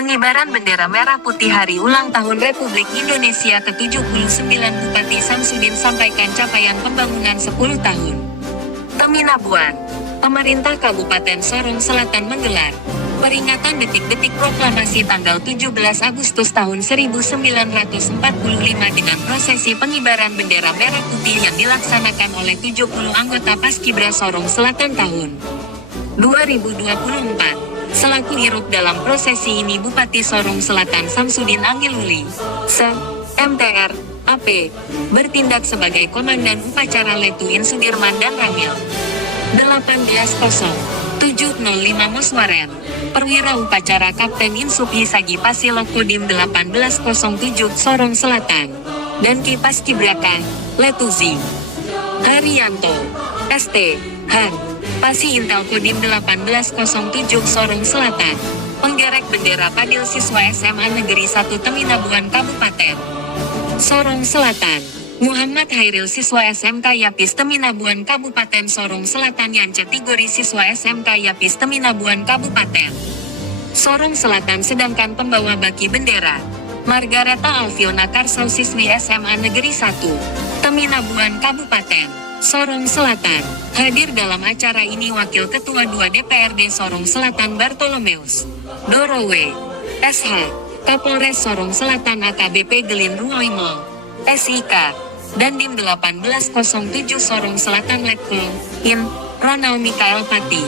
Pengibaran bendera merah putih hari ulang tahun Republik Indonesia ke-79 Bupati Samsudin sampaikan capaian pembangunan 10 tahun. Peminabuan. Pemerintah Kabupaten Sorong Selatan menggelar peringatan detik-detik proklamasi tanggal 17 Agustus tahun 1945 dengan prosesi pengibaran bendera merah putih yang dilaksanakan oleh 70 anggota Paskibra Sorong Selatan tahun 2024. Selaku iruk dalam prosesi ini Bupati Sorong Selatan Samsudin Angiluli, MTR, AP, bertindak sebagai Komandan Upacara Letuin Sudirman dan Ramil. 18.07.05 Muswaren, Perwira Upacara Kapten Insub Hisagi Pasilo Kodim 1807 Sorong Selatan, dan Ki Paskibraka, Letuzi Haryanto, ST, Han, Pasi Intel Kodim 1807 Sorong Selatan, penggerek bendera Padil siswa SMA Negeri 1 Teminabuan Kabupaten Sorong Selatan, Muhammad Hairil siswa SMK Yapis Teminabuan Kabupaten Sorong Selatan Yance Tigori siswa SMK Yapis Teminabuan Kabupaten Sorong Selatan. Sedangkan pembawa baki bendera Margareta Alfiona Karsau siswi SMA Negeri 1 Teminabuan Kabupaten Sorong Selatan. Hadir dalam acara ini Wakil Ketua 2 DPRD Sorong Selatan Bartolomeus Dorowe, SH, Kapolres Sorong Selatan AKBP Gelin Ruoimo, SIK, dan Dim 1807 Sorong Selatan Letkol, IN, Ronald Mikael Pati,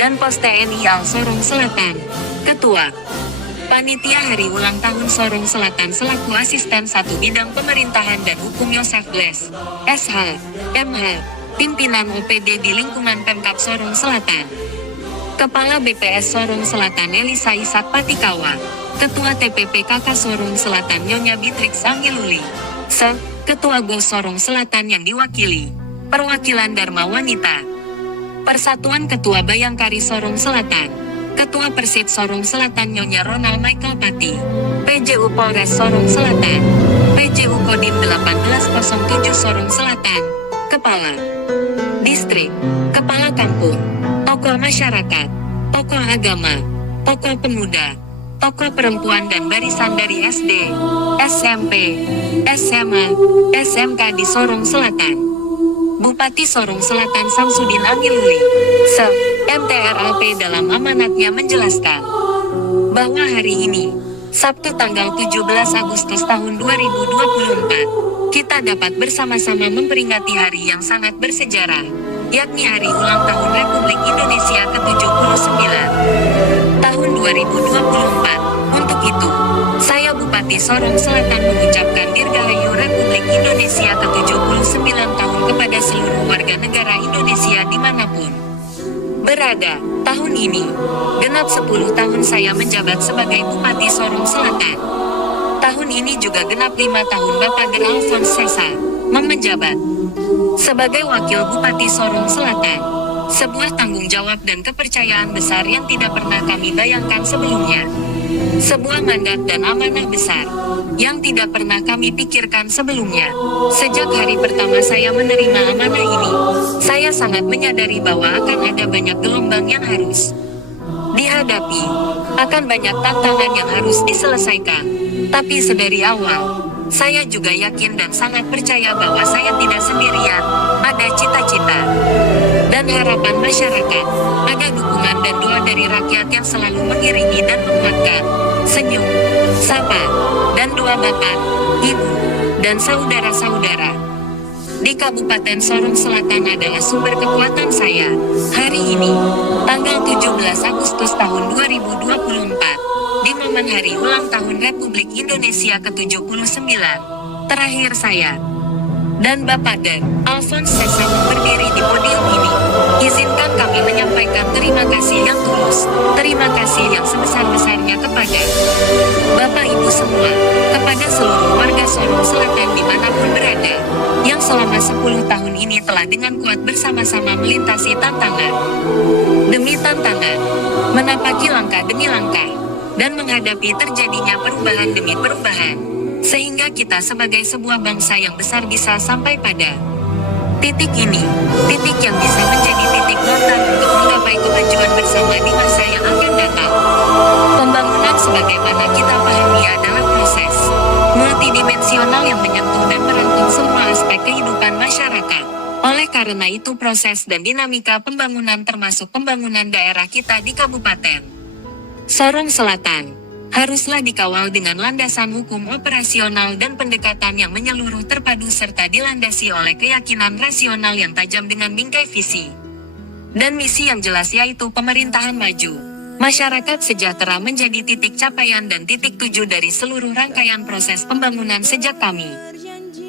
dan Pos TNI Al Sorong Selatan. Ketua Panitia Hari Ulang Tahun Sorong Selatan selaku Asisten 1 Bidang Pemerintahan dan Hukum Yosef Gles, SH, MH, Pimpinan OPD di lingkungan Pemkab Sorong Selatan. Kepala BPS Sorong Selatan Elisa Isak Patikawa, Ketua TPPKK Sorong Selatan Nyonya Beatrix Angiluli, Ketua GOS Sorong Selatan yang diwakili Perwakilan Dharma Wanita, Persatuan Ketua Bayangkari Sorong Selatan, Ketua Persit Sorong Selatan Nyonya Ronald Michael Pati, PJU Polres Sorong Selatan, PJU Kodim 1807 Sorong Selatan, Kepala Distrik, Kepala Kampung, tokoh masyarakat, tokoh agama, tokoh pemuda, tokoh perempuan dan barisan dari SD, SMP, SMA, SMK di Sorong Selatan. Bupati Sorong Selatan Samsudin Angiluli, MTRLP dalam amanatnya menjelaskan bahwa hari ini, Sabtu tanggal 17 Agustus tahun 2024, kita dapat bersama-sama memperingati hari yang sangat bersejarah, yakni Hari Ulang Tahun Republik Indonesia ke-79 tahun 2024. Untuk itu, saya Bupati Sorong Selatan mengucapkan Dirgahayu Republik Indonesia ke-79 tahun kepada seluruh warga negara Indonesia dimanapun berada. Tahun ini, genap 10 tahun saya menjabat sebagai Bupati Sorong Selatan. Tahun ini juga genap 5 tahun Bapak Gen Alphonse Sesa menjabat sebagai Wakil Bupati Sorong Selatan. Sebuah tanggung jawab dan kepercayaan besar yang tidak pernah kami bayangkan sebelumnya. Sebuah mandat dan amanah besar yang tidak pernah kami pikirkan sebelumnya. Sejak hari pertama saya menerima amanah ini, saya sangat menyadari bahwa akan ada banyak gelombang yang harus dihadapi, akan banyak tantangan yang harus diselesaikan. Tapi sedari awal, saya juga yakin dan sangat percaya bahwa saya tidak sendirian. Ada cita-cita dan harapan masyarakat, ada dukungan dan doa dari rakyat yang selalu mengiringi dan menguatkan, senyum, sapa, dan doa Bapak, Ibu, dan saudara-saudara di Kabupaten Sorong Selatan adalah sumber kekuatan saya. Hari ini, tanggal 17 Agustus tahun 2024, di momen Hari Ulang Tahun Republik Indonesia ke-79, terakhir saya dan Bapak Gen Alphonse Sesa berdiri di podium ini, izinkan kami menyampaikan terima kasih yang tulus, terima kasih yang sebesar-besarnya kepada Bapak Ibu semua, kepada seluruh warga Sorong Selatan dimanapun berada, yang selama 10 tahun ini telah dengan kuat bersama-sama melintasi tantangan demi tantangan, menapaki langkah demi langkah, dan menghadapi terjadinya perubahan demi perubahan. Sehingga kita sebagai sebuah bangsa yang besar bisa sampai pada titik ini, titik yang bisa menjadi titik montan untuk menggapai kemajuan bersama di masa yang akan datang. Pembangunan sebagaimana kita pahami adalah proses multidimensional yang menyentuh dan merangkum semua aspek kehidupan masyarakat. Oleh karena itu proses dan dinamika pembangunan termasuk pembangunan daerah kita di Kabupaten Sorong Selatan haruslah dikawal dengan landasan hukum operasional dan pendekatan yang menyeluruh terpadu serta dilandasi oleh keyakinan rasional yang tajam dengan bingkai visi dan misi yang jelas, yaitu pemerintahan maju, masyarakat sejahtera menjadi titik capaian dan titik tuju dari seluruh rangkaian proses pembangunan sejak kami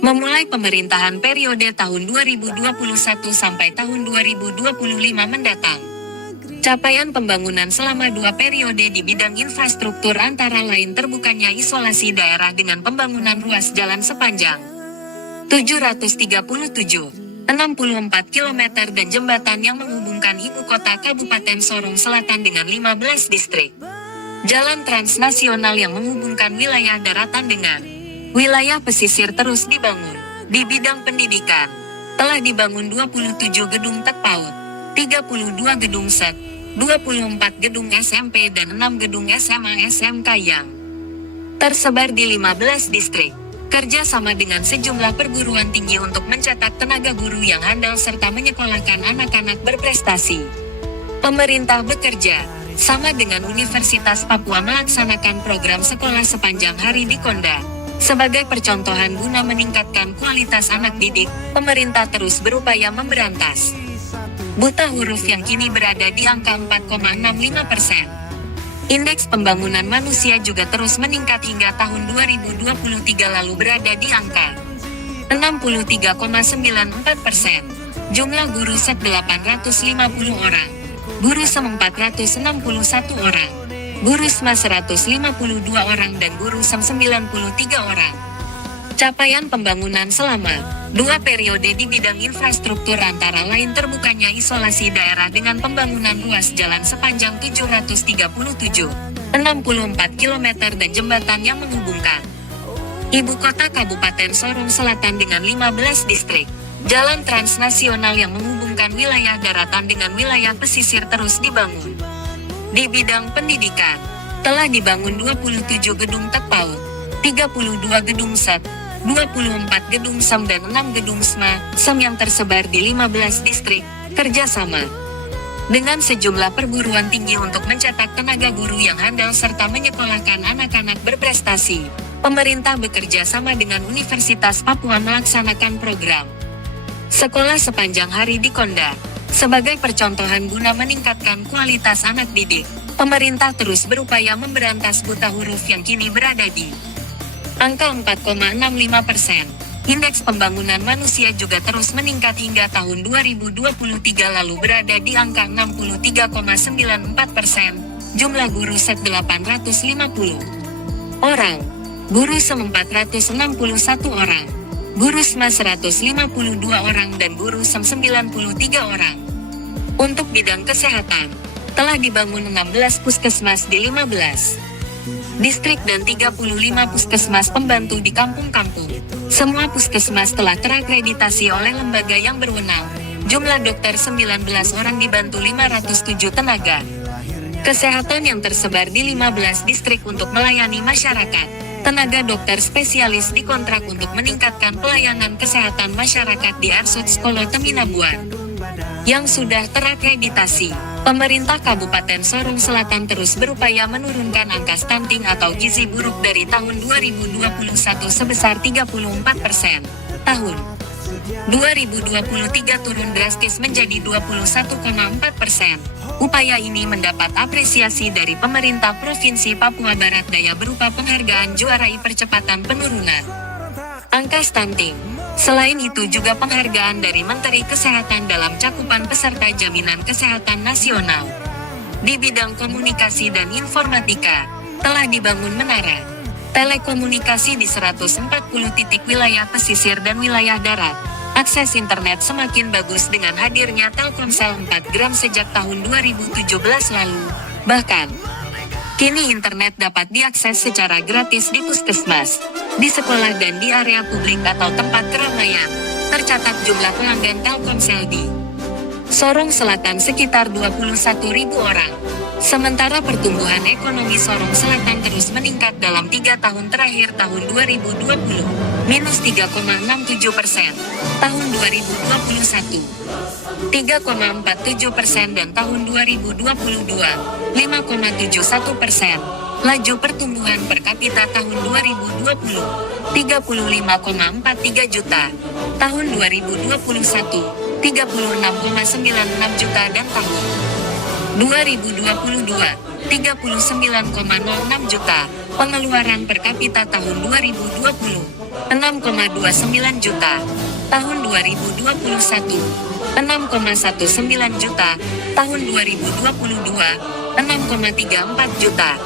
memulai pemerintahan periode tahun 2021 sampai tahun 2025 mendatang. Capaian pembangunan selama 2 periode di bidang infrastruktur antara lain terbukanya isolasi daerah dengan pembangunan ruas jalan sepanjang 737,64 km dan jembatan yang menghubungkan ibu kota Kabupaten Sorong Selatan dengan 15 distrik. Jalan transnasional yang menghubungkan wilayah daratan dengan wilayah pesisir terus dibangun. Di bidang pendidikan, telah dibangun 27 gedung TEK-PAUD, 32 gedung SET, 24 gedung SMP dan 6 gedung SMA SMK yang tersebar di 15 distrik. Kerja sama dengan sejumlah perguruan tinggi untuk mencetak tenaga guru yang handal serta menyekolahkan anak-anak berprestasi. Pemerintah bekerja sama dengan Universitas Papua melaksanakan program sekolah sepanjang hari di Konda. Sebagai percontohan guna meningkatkan kualitas anak didik, pemerintah terus berupaya memberantas buta huruf yang kini berada di angka 4,65%. Indeks pembangunan manusia juga terus meningkat hingga tahun 2023 lalu berada di angka 63,94%. Jumlah guru SET 850 orang, guru SEM 461 orang, guru SMA 152 orang dan guru SEM 93 orang. Capaian pembangunan selama 2 periode di bidang infrastruktur antara lain terbukanya isolasi daerah dengan pembangunan ruas jalan sepanjang 737,64 km dan jembatan yang menghubungkan ibu kota Kabupaten Sorong Selatan dengan 15 distrik. Jalan transnasional yang menghubungkan wilayah daratan dengan wilayah pesisir terus dibangun. Di bidang pendidikan, telah dibangun 27 gedung TEK-PAUD, 32 gedung SET, 24 gedung SEM dan 6 gedung SMA, SEM yang tersebar di 15 distrik. Kerjasama dengan sejumlah perguruan tinggi untuk mencetak tenaga guru yang handal serta menyekolahkan anak-anak berprestasi. Pemerintah bekerja sama dengan Universitas Papua melaksanakan program sekolah sepanjang hari di Konda. Sebagai percontohan guna meningkatkan kualitas anak didik, pemerintah terus berupaya memberantas buta huruf yang kini berada di angka 4,65%. Indeks pembangunan manusia juga terus meningkat hingga tahun 2023 lalu berada di angka 63,94%. Jumlah guru SET 850 orang, guru SEM 461 orang, guru SMA 152 orang dan guru SEM 93 orang. Untuk bidang kesehatan, telah dibangun 16 puskesmas di 15 distrik dan 35 puskesmas pembantu di kampung-kampung. Semua puskesmas telah terakreditasi oleh lembaga yang berwenang. Jumlah dokter 19 orang dibantu 507 tenaga kesehatan yang tersebar di 15 distrik untuk melayani masyarakat. Tenaga dokter spesialis dikontrak untuk meningkatkan pelayanan kesehatan masyarakat di Arsud Skolo Teminabuan yang sudah terakreditasi. Pemerintah Kabupaten Sorong Selatan terus berupaya menurunkan angka stunting atau gizi buruk dari tahun 2021 sebesar 34%. Tahun 2023 turun drastis menjadi 21,4%. Upaya ini mendapat apresiasi dari pemerintah Provinsi Papua Barat Daya berupa penghargaan juarai percepatan penurunan angka stunting. Selain itu juga penghargaan dari Menteri Kesehatan dalam cakupan peserta Jaminan Kesehatan Nasional. Di bidang komunikasi dan informatika, telah dibangun menara telekomunikasi di 140 titik wilayah pesisir dan wilayah darat. Akses internet semakin bagus dengan hadirnya Telkomsel 4 gram sejak tahun 2017 lalu. Bahkan, kini internet dapat diakses secara gratis di puskesmas, di sekolah dan di area publik atau tempat keramaian. Tercatat jumlah pelanggan Telkomsel di Sorong Selatan sekitar 21.000 orang. Sementara pertumbuhan ekonomi Sorong Selatan terus meningkat dalam 3 tahun terakhir tahun 2020, minus 3,67%, tahun 2021, 3,47% dan tahun 2022, 5,71%. Laju pertumbuhan per kapita tahun 2020, 35,43 juta, tahun 2021, 36,96 juta dan tahun 2022, 39,06 juta. Pengeluaran per kapita tahun 2020, 6,29 juta, tahun 2021, 6,19 juta, tahun 2022, 6,34 juta,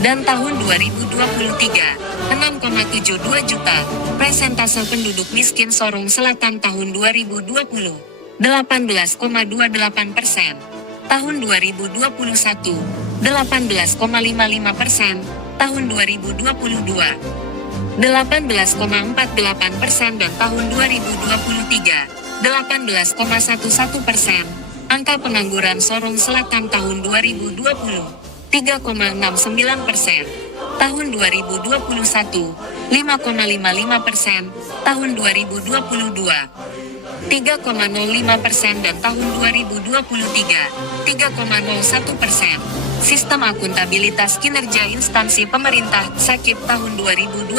dan tahun 2023, 6,72 juta. Persentase penduduk miskin Sorong Selatan tahun 2020, 18,28%, tahun 2021, 18,55%, tahun 2022, 18,48% dan tahun 2023, 18,11%. Angka pengangguran Sorong Selatan tahun 2020, 3,69%, tahun 2021, 5,55%, tahun 2022, 3,05% dan tahun 2023, 3,01%. Sistem akuntabilitas kinerja instansi pemerintah SAKIP tahun 2021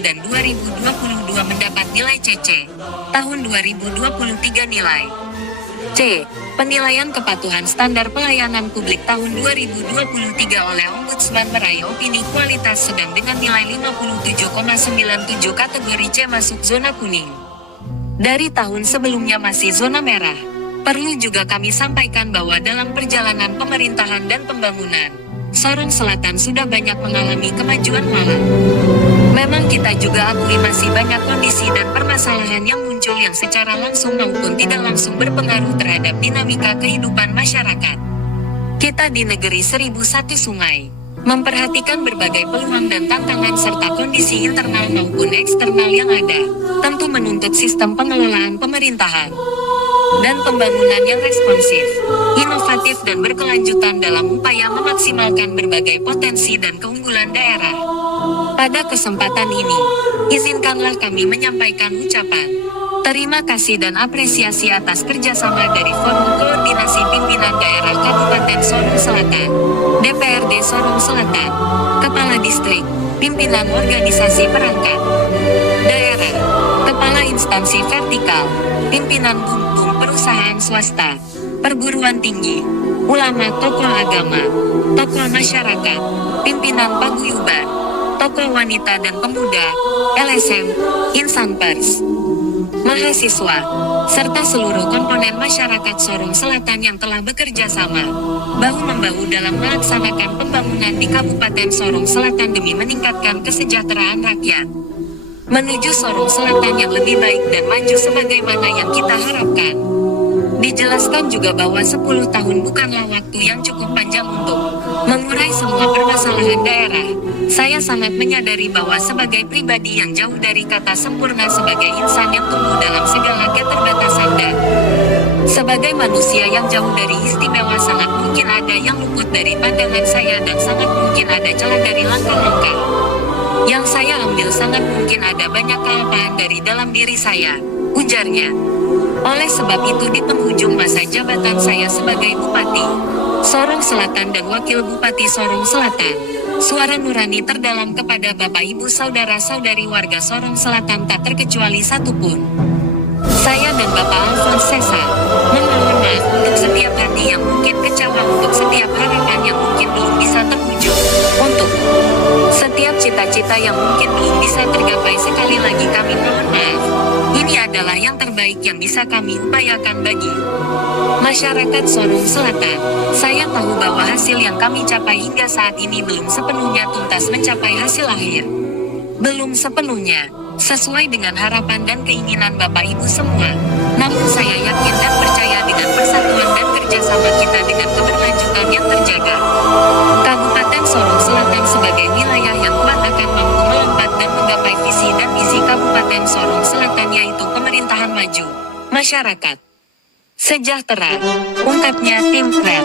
dan 2022 mendapat nilai CC. Tahun 2023 nilai C. Penilaian kepatuhan standar pelayanan publik tahun 2023 oleh Ombudsman meraih opini kualitas sedang dengan nilai 57,97 kategori C masuk zona kuning. Dari tahun sebelumnya masih zona merah. Perlu juga kami sampaikan bahwa dalam perjalanan pemerintahan dan pembangunan, Sorong Selatan sudah banyak mengalami kemajuan walau memang kita juga akui masih banyak kondisi dan permasalahan yang muncul yang secara langsung maupun tidak langsung berpengaruh terhadap dinamika kehidupan masyarakat. Kita di negeri 1001 sungai, memperhatikan berbagai peluang dan tantangan serta kondisi internal maupun eksternal yang ada, tentu menuntut sistem pengelolaan pemerintahan dan pembangunan yang responsif, inovatif dan berkelanjutan dalam upaya memaksimalkan berbagai potensi dan keunggulan daerah. Pada kesempatan ini, izinkanlah kami menyampaikan ucapan terima kasih dan apresiasi atas kerjasama dari Forum Koordinasi Pimpinan Daerah Kabupaten Sorong Selatan, DPRD Sorong Selatan, Kepala Distrik, Pimpinan Organisasi Perangkat Daerah, Kepala Instansi Vertikal, Pimpinan Bumbung Perusahaan Swasta, Perguruan Tinggi, ulama tokoh agama, tokoh masyarakat, pimpinan paguyuban, tokoh wanita dan pemuda, LSM, insan pers, mahasiswa, serta seluruh komponen masyarakat Sorong Selatan yang telah bekerja sama, bahu-membahu dalam melaksanakan pembangunan di Kabupaten Sorong Selatan demi meningkatkan kesejahteraan rakyat, menuju Sorong Selatan yang lebih baik dan maju sebagaimana yang kita harapkan. Dijelaskan juga bahwa 10 tahun bukanlah waktu yang cukup panjang untuk mengurai semua permasalahan daerah. Saya sangat menyadari bahwa sebagai pribadi yang jauh dari kata sempurna, sebagai insan yang tumbuh dalam segala keterbatasan dan sebagai manusia yang jauh dari istimewa, sangat mungkin ada yang luput dari pandangan saya dan sangat mungkin ada celah dari langkah-langkah yang saya ambil. Sangat mungkin ada banyak kelemahan dari dalam diri saya, ujarnya. Oleh sebab itu, di penghujung masa jabatan saya sebagai Bupati Sorong Selatan dan Wakil Bupati Sorong Selatan, suara nurani terdalam kepada Bapak Ibu Saudara-saudari warga Sorong Selatan tak terkecuali satupun. Saya dan Bapak Alphonse Cesar memohon maaf untuk setiap hati yang mungkin kecewa, untuk setiap harapan yang mungkin belum bisa terwujud, untuk setiap cita-cita yang mungkin belum bisa tergapai. Sekali lagi kami mohon maaf. Ini adalah yang terbaik yang bisa kami upayakan bagi masyarakat Sorong Selatan. Saya tahu bahwa hasil yang kami capai hingga saat ini belum sepenuhnya tuntas mencapai hasil akhir. Belum sepenuhnya sesuai dengan harapan dan keinginan Bapak Ibu semua. Namun saya yakin dan percaya dengan persatuan dan kerjasama kita, dengan keberlanjutan yang terjaga, Kabupaten Sorong Selatan sebagai wilayah yang kuat akan mampu melompat dan menggapai visi dan misi Kabupaten Sorong Selatan, yaitu pemerintahan maju, masyarakat sejahtera, ungkapnya tim Klep.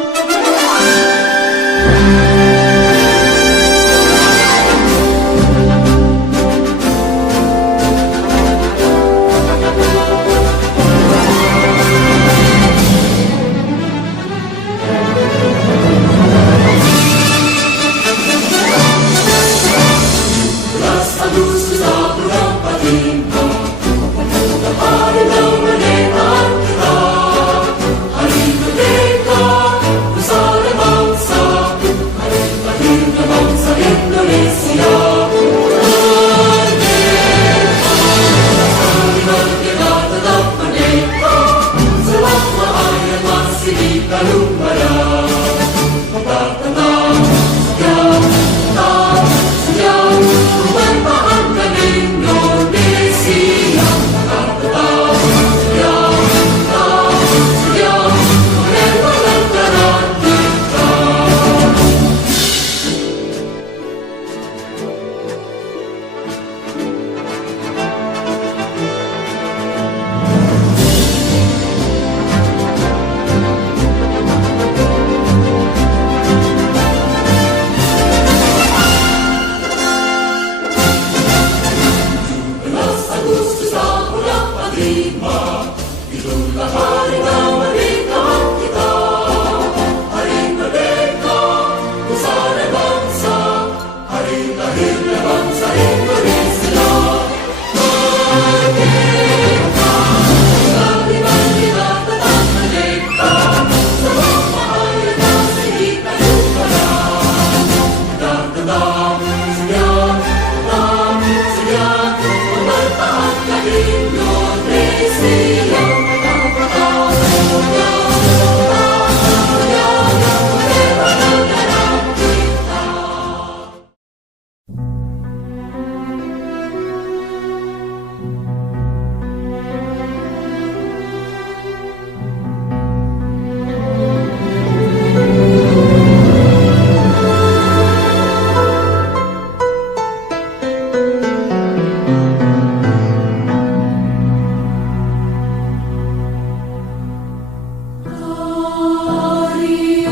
Hari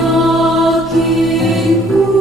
Akinku